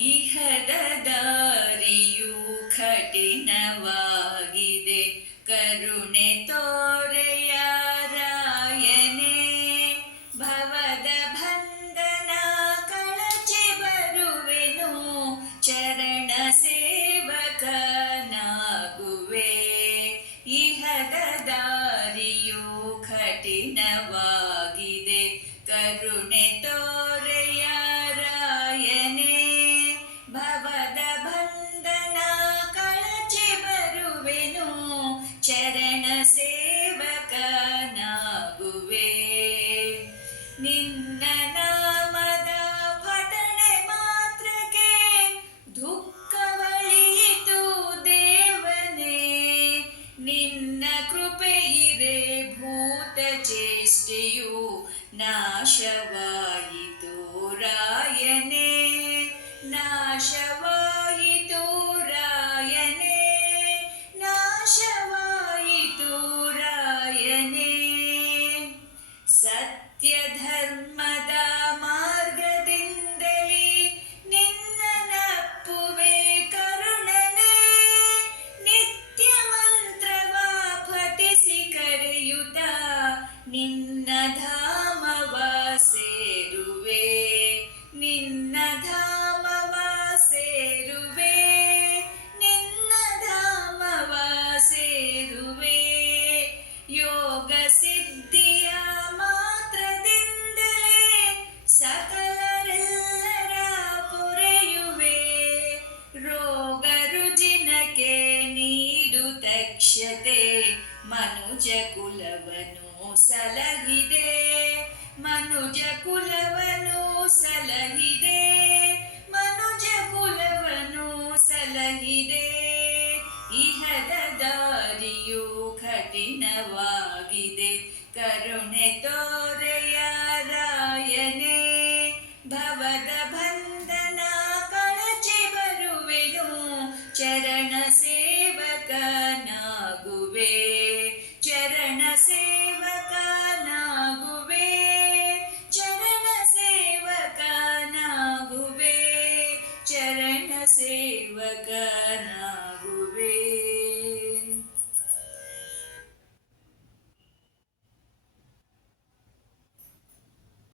ಇಹದ ದಾರಿಯು ಕಠಿಣವಾಗಿದೆ, ಕರುಣೆ ತೋರೆಯ ರಾಯನೇ. ಭವದ ಬಂಧನ ಕಳಚಿ ಬರುವೆನು, ಚರಣ ಸೇವಕನಾಗುವೆ. ಇಹದ ದಾರಿಯು ಕಠಿಣವಾಗಿದೆ, ಕರುಣೆ ತೋರೆಯ ರಾಯನೇ. ಭವದ ಬಂಧನ ಕಳಚಿ ಬರುವೆನು, ಚರಣ ಸೇವಕನಾಗುವೆ. ನಿನ್ನ ನಾಮದ ಪಠಣೆ ಮಾತ್ರಕ್ಕೆ ದುಃಖವಳಿಯಿತು ದೇವನೇ. ನಿನ್ನ ಕೃಪೆ ಇರೆ ಭೂತ ಚೇಷ್ಟೆಯು ನಾಶವಾಯಿತು ರಾಯನೇ. ನಾಶವಾಯಿತು ರಾಯನೇ, ನಾಶವಾಯಿತು ರಾಯನೇ. ಸತ್ಯ ಧರ್ಮದ ಮಾರ್ಗದಿಂದಲೇ ನಿನ್ನ ನಪ್ಪುವೆ ಕರುಣನೇ. ನಿತ್ಯ ಮಂತ್ರವ ಪಠಿಸಿ ಕರೆಯುತ್ತ ನಿನ್ನ ಧಾಮವ ಸೇರುವೆ. ನಿನ್ನ ಧಾಮವ ಸೇರುವೆ, ನಿನ್ನ ಧಾಮವ ಸೇರುವೆ. ಯೋಗ ಸಿದ್ಧಿಯ ಮಾತ್ರದಿಂದಲೇ ಸಕಲರೆಲ್ಲರ ಪೊರೆಯುವೆ. ರೋಗ ರುಜಿನಕ್ಕೆ ನೀಡು ದಕ್ಷತೆ, ಮನುಜ ಕುಲವನು ಸಲಹಿದೆ. ಮನುಜ ಕುಲವನು ಸಲಹಿದೆ, ಮನುಜ ಕುಲವನು ಸಲಹಿದೆ. ಇಹದ ದಾರಿಯು ಕಠಿಣವಾಗಿದೆ, ಕರುಣೆ ತೋರೆಯ ರಾಯನೇ. ಭವದ ಬಂಧನ ಕಳಚಿ ಬರುವೆನು, ಚರಣ ಸೇವಕನಾಗುವೆ. ಚರಣ ಸೇವಕನಾಗುವೆ, ಚರಣ ಸೇವಕನಾಗುವೆ, ಚರಣ ಸೇವಕನಾಗುವೆ.